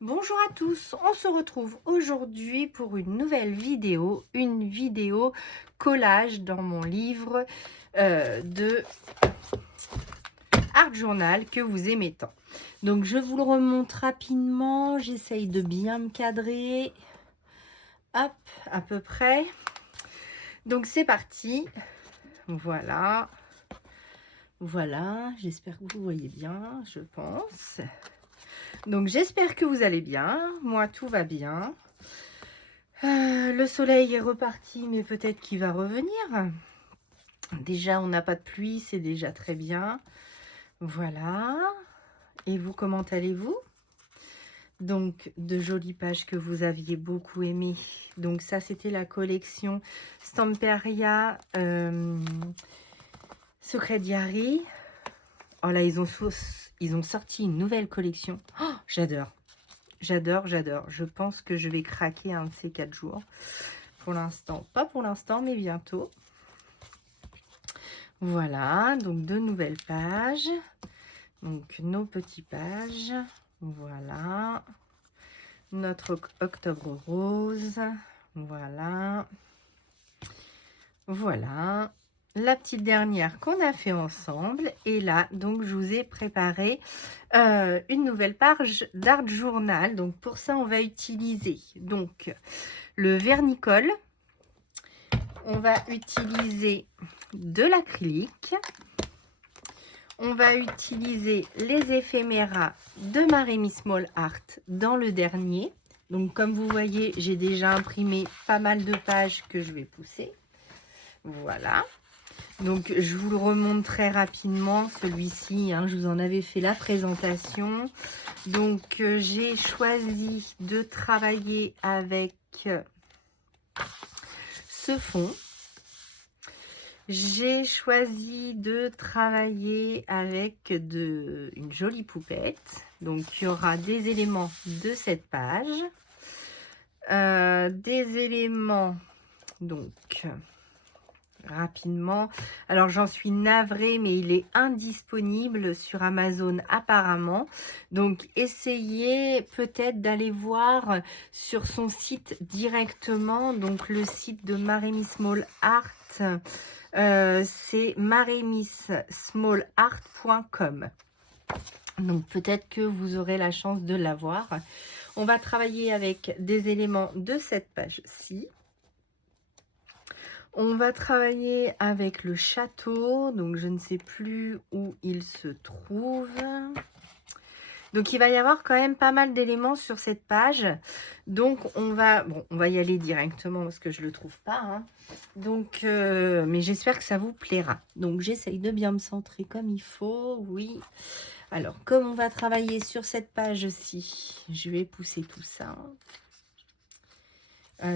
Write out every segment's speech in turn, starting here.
Bonjour à tous, on se retrouve aujourd'hui pour une nouvelle vidéo, une vidéo collage dans mon livre de Art Journal que vous aimez tant. Donc je vous le remonte rapidement, j'essaye de bien me cadrer, hop, à peu près. Donc c'est parti, voilà, j'espère que vous voyez bien, je pense. Donc j'espère que vous allez bien, moi tout va bien. Le soleil est reparti, mais peut-être qu'il va revenir. Déjà, on n'a pas de pluie, c'est déjà très bien. Voilà. Et vous, comment allez-vous? Donc, de jolies pages que vous aviez beaucoup aimées. Donc ça, c'était la collection Stamperia Secret Diary. Oh là, ils ont sorti une nouvelle collection. Oh, j'adore. J'adore. Je pense que je vais craquer un de ces 4 jours. Pour l'instant, pas pour l'instant, mais bientôt. Voilà, donc de nouvelles pages. Donc nos petites pages. Voilà. Notre octobre rose. Voilà. Voilà. La petite dernière qu'on a fait ensemble. Et là, donc, je vous ai préparé une nouvelle page d'Art Journal. Donc, pour ça, on va utiliser donc le vernicole. On va utiliser de l'acrylique. On va utiliser les éphéméras de Maremy Small Art dans le dernier. Donc, comme vous voyez, j'ai déjà imprimé pas mal de pages que je vais pousser. Voilà. Donc, je vous le remonte très rapidement, celui-ci. Hein, je vous en avais fait la présentation. Donc, j'ai choisi de travailler avec ce fond. J'ai choisi de travailler avec une jolie poupette. Donc, il y aura des éléments de cette page. Des éléments, donc, rapidement. Alors, j'en suis navrée, mais il est indisponible sur Amazon apparemment. Donc, essayez peut-être d'aller voir sur son site directement. Donc, le site de Maremy Small Art. C'est maremysmallart.com. Donc peut-être que vous aurez la chance de l'avoir. On va travailler avec des éléments de cette page-ci. On va travailler avec le château. Donc je ne sais plus où il se trouve. Donc, il va y avoir quand même pas mal d'éléments sur cette page. Donc, on va y aller directement parce que je ne le trouve pas. Hein. Donc, mais j'espère que ça vous plaira. Donc, j'essaye de bien me centrer comme il faut. Oui. Alors, comme on va travailler sur cette page-ci, je vais pousser tout ça.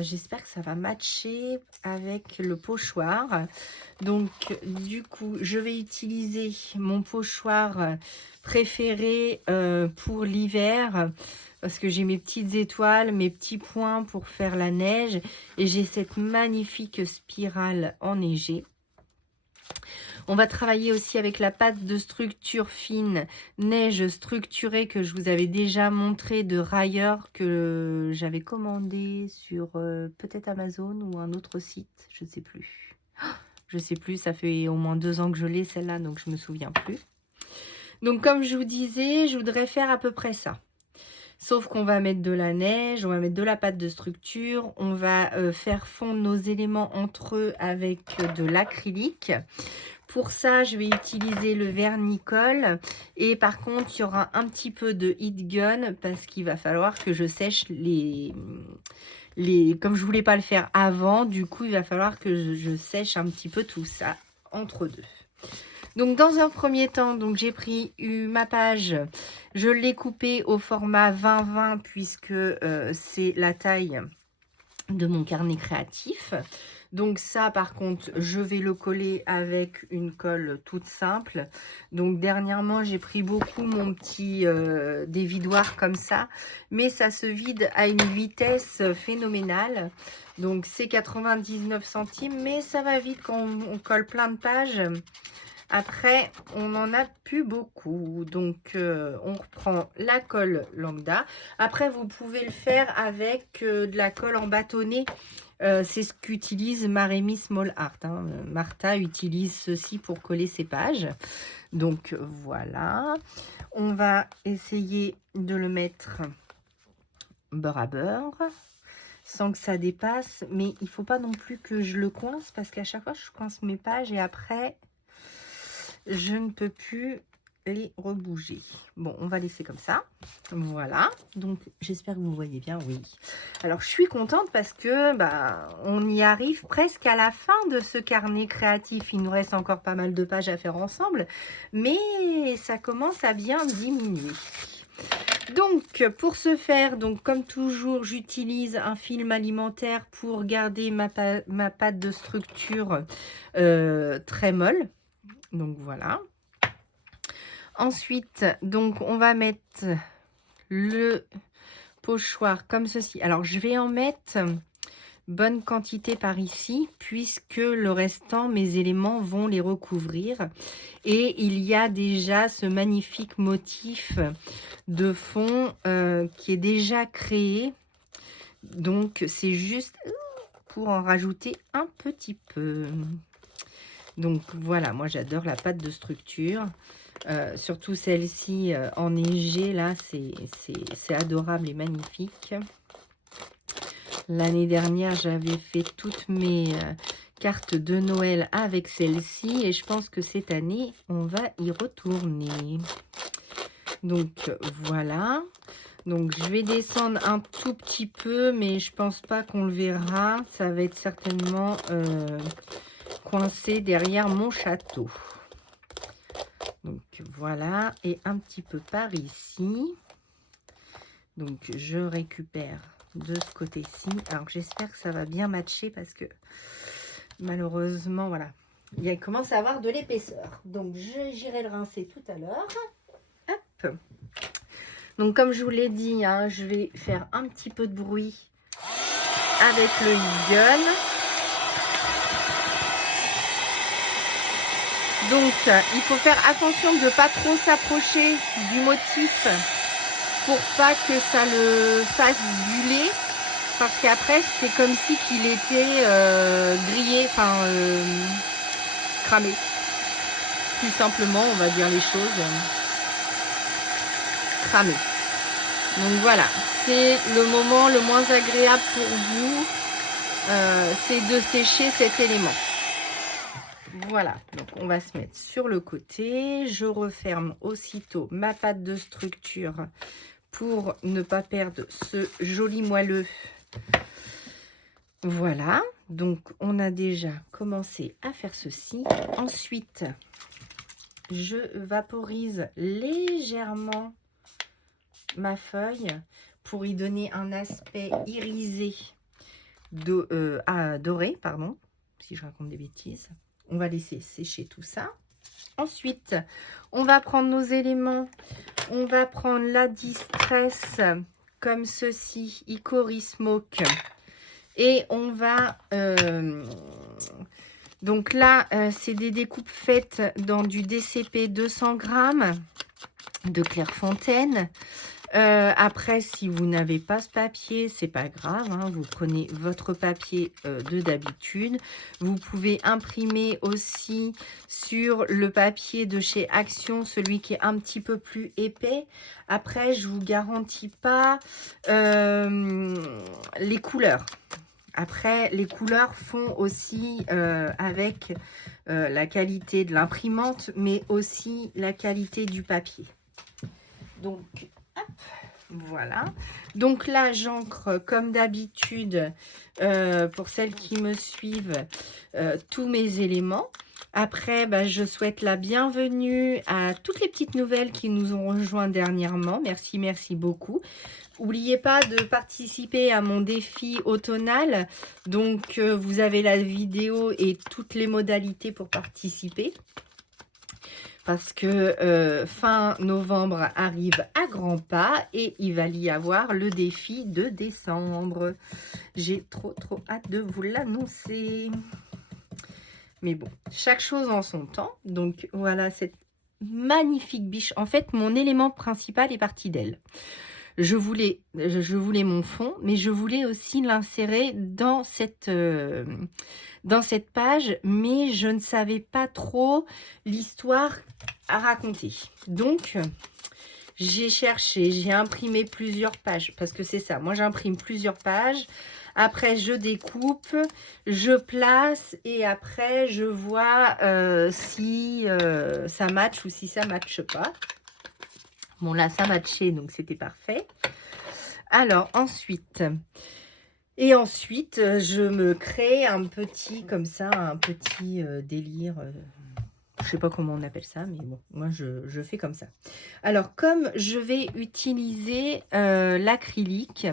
J'espère que ça va matcher avec le pochoir. Donc, du coup, je vais utiliser mon pochoir préféré pour l'hiver. Parce que j'ai mes petites étoiles, mes petits points pour faire la neige. Et j'ai cette magnifique spirale enneigée. On va travailler aussi avec la pâte de structure fine, neige structurée que je vous avais déjà montré de Rayer que j'avais commandé sur peut-être Amazon ou un autre site, je ne sais plus. Je ne sais plus, ça fait au moins 2 ans que je l'ai celle-là, donc je ne me souviens plus. Donc comme je vous disais, je voudrais faire à peu près ça. Sauf qu'on va mettre de la neige, on va mettre de la pâte de structure, on va faire fondre nos éléments entre eux avec de l'acrylique. Pour ça, je vais utiliser le vernicole et par contre, il y aura un petit peu de heat gun parce qu'il va falloir que je sèche comme je voulais pas le faire avant, du coup, il va falloir que je sèche un petit peu tout ça entre deux. Donc, dans un premier temps, donc j'ai pris ma page, je l'ai coupée au format 20-20 puisque c'est la taille de mon carnet créatif. Donc ça, par contre, je vais le coller avec une colle toute simple. Donc dernièrement, j'ai pris beaucoup mon petit dévidoir comme ça. Mais ça se vide à une vitesse phénoménale. Donc c'est 99 centimes, mais ça va vite quand on colle plein de pages. Après, on n'en a plus beaucoup. Donc, on reprend la colle lambda. Après, vous pouvez le faire avec de la colle en bâtonnet. C'est ce qu'utilise Marémy Small Art. Hein. Martha utilise ceci pour coller ses pages. Donc, voilà. On va essayer de le mettre beurre à beurre, sans que ça dépasse. Mais il ne faut pas non plus que je le coince, parce qu'à chaque fois, je coince mes pages et après... je ne peux plus les rebouger. Bon, on va laisser comme ça. Voilà. Donc, j'espère que vous voyez bien. Oui. Alors, je suis contente parce que on y arrive presque à la fin de ce carnet créatif. Il nous reste encore pas mal de pages à faire ensemble, mais ça commence à bien diminuer. Donc, pour ce faire, donc comme toujours, j'utilise un film alimentaire pour garder ma pâte de structure très molle. Donc voilà. Ensuite, donc on va mettre le pochoir comme ceci. Alors je vais en mettre bonne quantité par ici, puisque le restant, mes éléments vont les recouvrir. Et il y a déjà ce magnifique motif de fond qui est déjà créé. Donc c'est juste pour en rajouter un petit peu. Donc voilà, moi j'adore la pâte de structure, surtout celle-ci enneigée, là, c'est adorable et magnifique. L'année dernière, j'avais fait toutes mes cartes de Noël avec celle-ci et je pense que cette année, on va y retourner. Donc voilà, donc je vais descendre un tout petit peu, mais je pense pas qu'on le verra, ça va être certainement... coincé derrière mon château. Donc voilà, et un petit peu par ici. Donc je récupère de ce côté-ci. Alors j'espère que ça va bien matcher parce que malheureusement, voilà, il commence à avoir de l'épaisseur. Donc j'irai le rincer tout à l'heure. Hop. Donc comme je vous l'ai dit, hein, je vais faire un petit peu de bruit avec le gun. Donc, il faut faire attention de ne pas trop s'approcher du motif pour pas que ça le fasse buller. Parce qu'après, c'est comme si qu'il était grillé, enfin cramé. Plus simplement, on va dire les choses. Cramé. Donc voilà, c'est le moment le moins agréable pour vous. C'est de sécher cet élément. Voilà, donc on va se mettre sur le côté. Je referme aussitôt ma pâte de structure pour ne pas perdre ce joli moelleux. Voilà, donc on a déjà commencé à faire ceci. Ensuite, je vaporise légèrement ma feuille pour y donner un aspect irisé, doré, pardon, si je raconte des bêtises. On va laisser sécher tout ça. Ensuite, on va prendre nos éléments. On va prendre la Distress comme ceci, Hickory Smoke. Et on va... donc là, c'est des découpes faites dans du DCP 200 grammes de Clairefontaine. Après, si vous n'avez pas ce papier, c'est pas grave, hein, vous prenez votre papier de d'habitude. Vous pouvez imprimer aussi sur le papier de chez Action, celui qui est un petit peu plus épais. Après, je vous garantis pas les couleurs. Après, les couleurs font aussi avec la qualité de l'imprimante, mais aussi la qualité du papier. Donc, hop, voilà. Donc là, j'encre comme d'habitude, pour celles qui me suivent, tous mes éléments. Après, je souhaite la bienvenue à toutes les petites nouvelles qui nous ont rejoints dernièrement. Merci, merci beaucoup. N'oubliez pas de participer à mon défi automnal. Donc, vous avez la vidéo et toutes les modalités pour participer. Parce que fin novembre arrive à grands pas et il va y avoir le défi de décembre. J'ai trop hâte de vous l'annoncer. Mais bon, chaque chose en son temps. Donc voilà cette magnifique biche. En fait, mon élément principal est parti d'elle. Je voulais mon fond, mais je voulais aussi l'insérer dans cette page, mais je ne savais pas trop l'histoire à raconter. Donc, j'ai cherché, j'ai imprimé plusieurs pages, parce que c'est ça, moi j'imprime plusieurs pages, après je découpe, je place, et après je vois si ça match ou si ça matche pas. Bon là ça matchait, donc c'était parfait. Alors ensuite, je me crée un petit, comme ça, un petit délire, je sais pas comment on appelle ça, mais bon, moi je fais comme ça. Alors, comme je vais utiliser l'acrylique,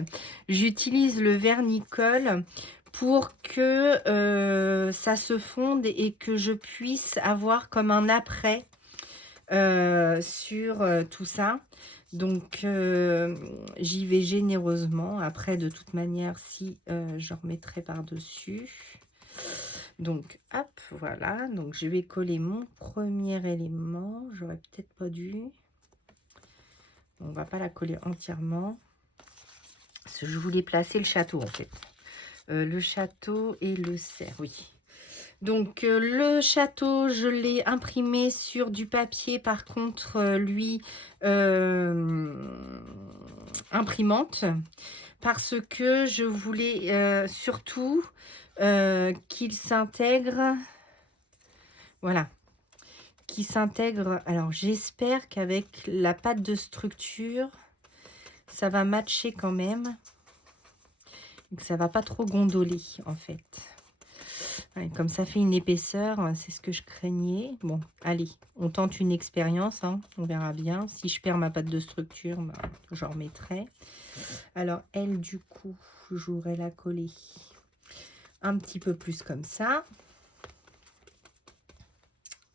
j'utilise le vernicole pour que ça se fonde et que je puisse avoir comme un après sur tout ça. Donc, j'y vais généreusement. Après, de toute manière, si je remettrai par-dessus. Donc, hop, voilà. Donc, je vais coller mon premier élément. J'aurais peut-être pas dû. On va pas la coller entièrement. Parce que je voulais placer le château, en fait. Le château et le cerf, oui. Donc, le château, je l'ai imprimé sur du papier. Par contre, lui, imprimante. Parce que je voulais surtout qu'il s'intègre. Voilà. Qu'il s'intègre. Alors, j'espère qu'avec la pâte de structure, ça va matcher quand même. Que ça va pas trop gondoler, en fait. Ouais, comme ça fait une épaisseur, c'est ce que je craignais. Bon, allez, on tente une expérience, hein, on verra bien. Si je perds ma pâte de structure, bah, j'en remettrai. Alors, elle, du coup, je voudrais la coller un petit peu plus comme ça.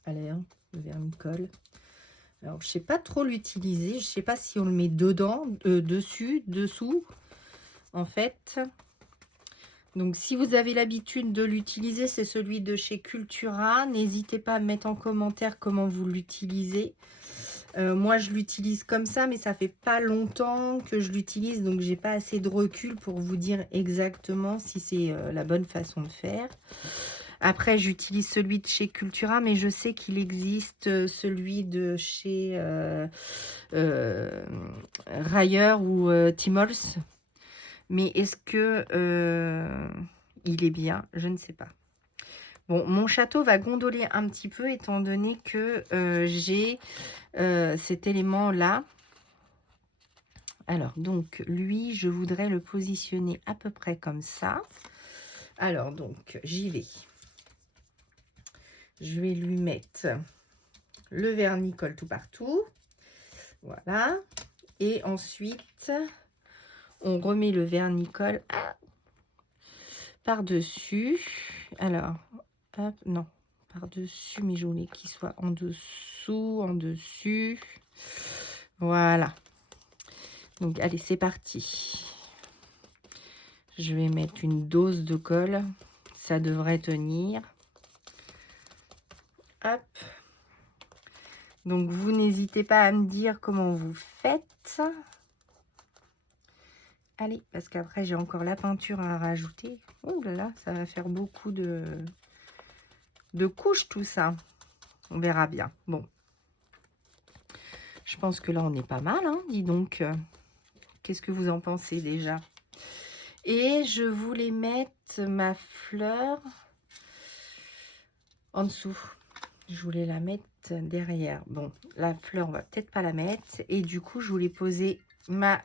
Allez, hein, le vernicole. Alors, je sais pas trop l'utiliser. Je sais pas si on le met dedans, dessus, dessous, en fait. Donc, si vous avez l'habitude de l'utiliser, c'est celui de chez Cultura. N'hésitez pas à mettre en commentaire comment vous l'utilisez. Moi, je l'utilise comme ça, mais ça fait pas longtemps que je l'utilise, donc j'ai pas assez de recul pour vous dire exactement si c'est la bonne façon de faire. Après, j'utilise celui de chez Cultura, mais je sais qu'il existe celui de chez Rayer ou Timols. Mais est-ce que il est bien? Je ne sais pas. Bon, mon château va gondoler un petit peu étant donné que j'ai cet élément-là. Alors, donc, lui, je voudrais le positionner à peu près comme ça. Alors, donc, j'y vais. Je vais lui mettre le vernicole tout partout. Voilà. Et ensuite, on remet le vernicole par-dessus. Alors, hop, non, par-dessus, mais je voulais qu'il soit en dessous, en dessus. Voilà. Donc, allez, c'est parti. Je vais mettre une dose de colle. Ça devrait tenir. Hop. Donc, vous n'hésitez pas à me dire comment vous faites. Allez, parce qu'après, j'ai encore la peinture à rajouter. Oh là là, ça va faire beaucoup de couches, tout ça. On verra bien. Bon. Je pense que là, on est pas mal, hein, dis donc. Qu'est-ce que vous en pensez déjà? Et je voulais mettre ma fleur en dessous. Je voulais la mettre derrière. Bon, la fleur, on va peut-être pas la mettre. Et du coup, je voulais poser ma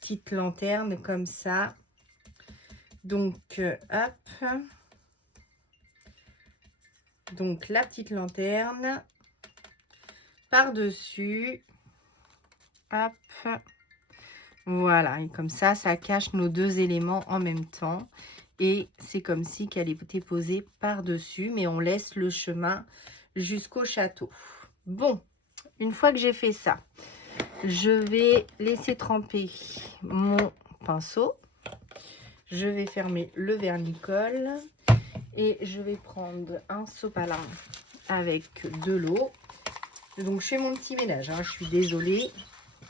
petite lanterne comme ça. Donc, hop. Donc, la petite lanterne par-dessus. Hop. Voilà, et comme ça, ça cache nos deux éléments en même temps. Et c'est comme si qu'elle était posée par-dessus, mais on laisse le chemin jusqu'au château. Bon, une fois que j'ai fait ça, je vais laisser tremper mon pinceau. Je vais fermer le vernicole. Et je vais prendre un sopalin avec de l'eau. Donc je fais mon petit ménage, hein, je suis désolée.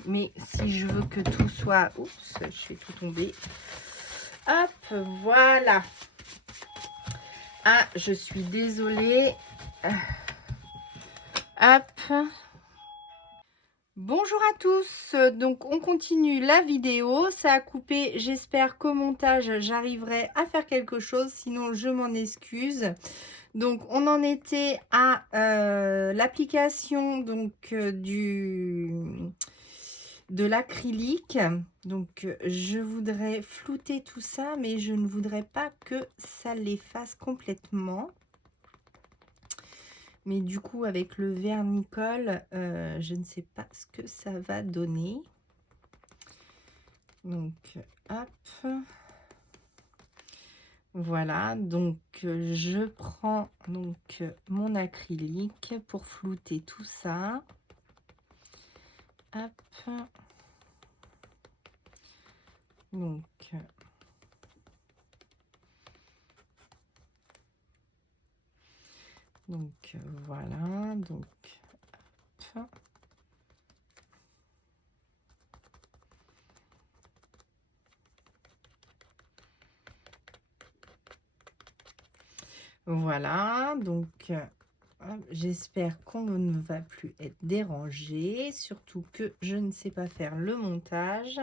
Mais si je veux que tout soit... Oups, je fais tout tomber. Hop, voilà. Ah, je suis désolée. Hop. Bonjour à tous. Donc, on continue la vidéo. Ça a coupé. J'espère qu'au montage, j'arriverai à faire quelque chose. Sinon, je m'en excuse. Donc, on en était à l'application de l'acrylique. Donc, je voudrais flouter tout ça, mais je ne voudrais pas que ça l'efface complètement. Mais du coup, avec le vernicole, je ne sais pas ce que ça va donner. Donc, hop. Voilà, donc je prends donc mon acrylique pour flouter tout ça. Hop. Donc voilà, donc hop. Voilà, donc j'espère qu'on ne va plus être dérangé, surtout que je ne sais pas faire le montage.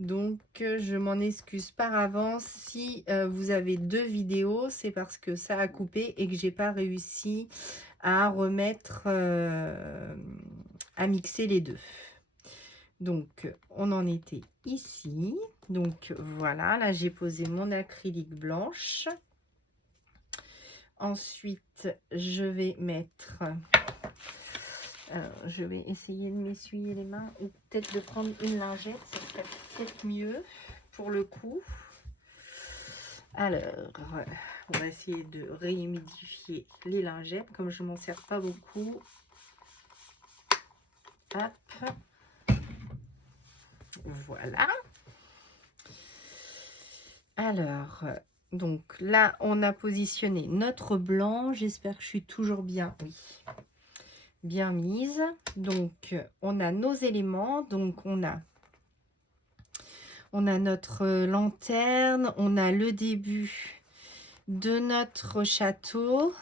Donc, je m'en excuse par avance. Si vous avez 2 vidéos, c'est parce que ça a coupé et que j'ai pas réussi à remettre, à mixer les deux. Donc, on en était ici. Donc, voilà, là, j'ai posé mon acrylique blanche. Ensuite, je vais mettre... je vais essayer de m'essuyer les mains ou peut-être de prendre une lingette, ça serait peut-être mieux pour le coup. Alors, on va essayer de réhumidifier les lingettes comme je m'en sers pas beaucoup. Hop, voilà. Alors, donc là, on a positionné notre blanc. J'espère que je suis toujours bien, oui, bien mise. Donc, on a nos éléments. Donc, on a notre lanterne. On a le début de notre château.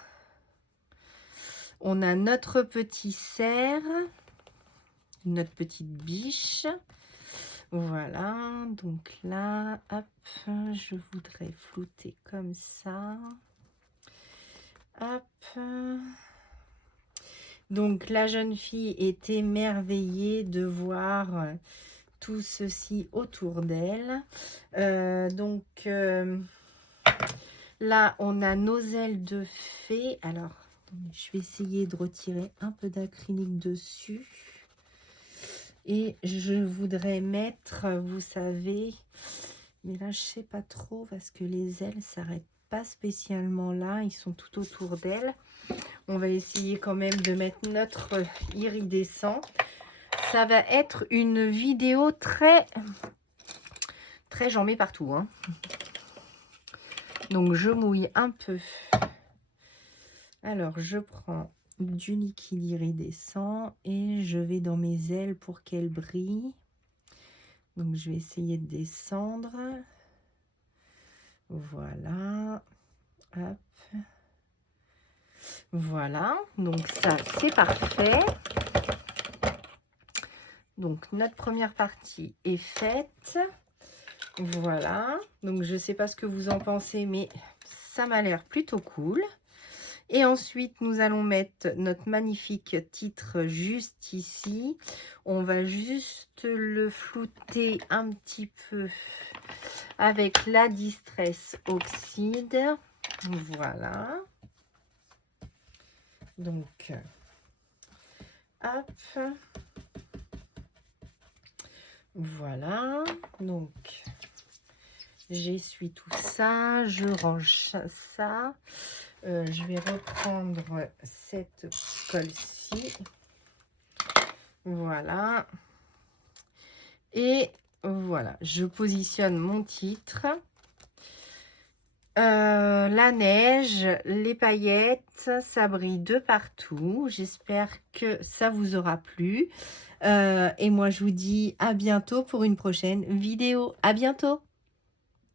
On a notre petit cerf. Notre petite biche. Voilà, donc là, hop, je voudrais flouter comme ça. Hop. Donc la jeune fille est émerveillée de voir tout ceci autour d'elle. Là, on a nos ailes de fée. Alors, je vais essayer de retirer un peu d'acrylique dessus. Et je voudrais mettre, vous savez, mais là, je sais pas trop parce que les ailes s'arrêtent pas spécialement là. Ils sont tout autour d'elles. On va essayer quand même de mettre notre iridescent. Ça va être une vidéo très j'en mets partout, hein. Donc, je mouille un peu. Alors, je prends du liquide iridescent et je vais dans mes ailes pour qu'elles brillent. Donc, je vais essayer de descendre. Voilà. Hop. Voilà. Donc, ça, c'est parfait. Donc, notre première partie est faite. Voilà. Donc, je ne sais pas ce que vous en pensez, mais ça m'a l'air plutôt cool. Et ensuite, nous allons mettre notre magnifique titre juste ici. On va juste le flouter un petit peu avec la Distress Oxide. Voilà. Donc, hop. Voilà. Donc, j'essuie tout ça. Je range ça. Je vais reprendre cette colle-ci. Voilà. Et voilà, je positionne mon titre. La neige, les paillettes, ça brille de partout. J'espère que ça vous aura plu. Et moi, je vous dis à bientôt pour une prochaine vidéo. À bientôt!